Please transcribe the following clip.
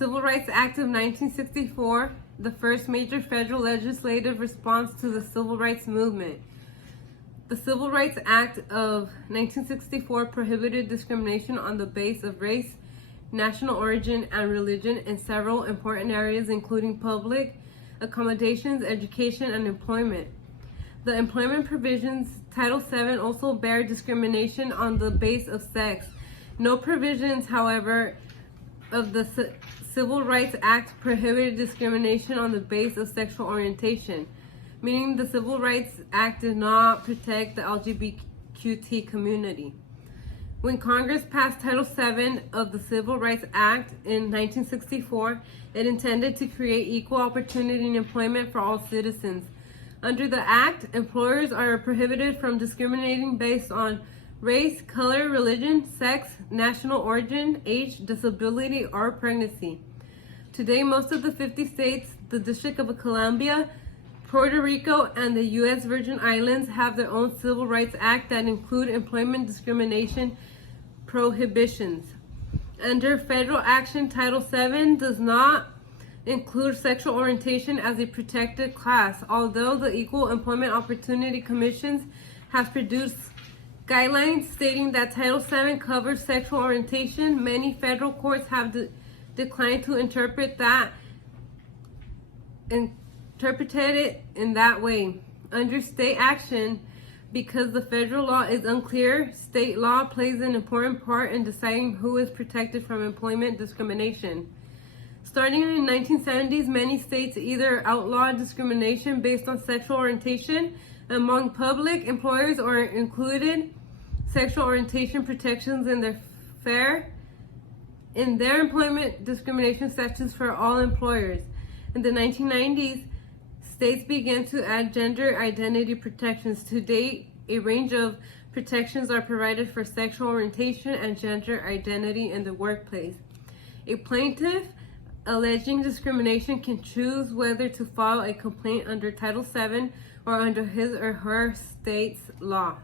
Civil Rights Act of 1964, the first major federal legislative response to the civil rights movement. The Civil Rights Act of 1964 prohibited discrimination on the basis of race, national origin, and religion in several important areas, including public accommodations, education, and employment. The employment provisions, Title VII, also bear discrimination on the basis of sex. No provisions, however, of the Civil Rights Act prohibited discrimination on the basis of sexual orientation, meaning the Civil Rights Act did not protect the LGBTQ community. When Congress passed Title VII of the Civil Rights Act in 1964, it intended to create equal opportunity in employment for all citizens. Under the Act, employers are prohibited from discriminating based on race, color, religion, sex, national origin, age, disability, or pregnancy. Today, most of the 50 states, the District of Columbia, Puerto Rico, and the U.S. Virgin Islands have their own Civil Rights Act that include employment discrimination prohibitions. Under federal action, Title VII does not include sexual orientation as a protected class. Although the Equal Employment Opportunity Commission has produced guidelines stating that Title VII covers sexual orientation, many federal courts have declined to interpret it in that way. Under state action, because the federal law is unclear, state law plays an important part in deciding who is protected from employment discrimination. Starting in the 1970s, many states either outlawed discrimination based on sexual orientation among public employers or included sexual orientation protections in their employment discrimination sections for all employers. In the 1990s, states began to add gender identity protections. To date, a range of protections are provided for sexual orientation and gender identity in the workplace. A plaintiff alleging discrimination can choose whether to file a complaint under Title VII or under his or her state's law.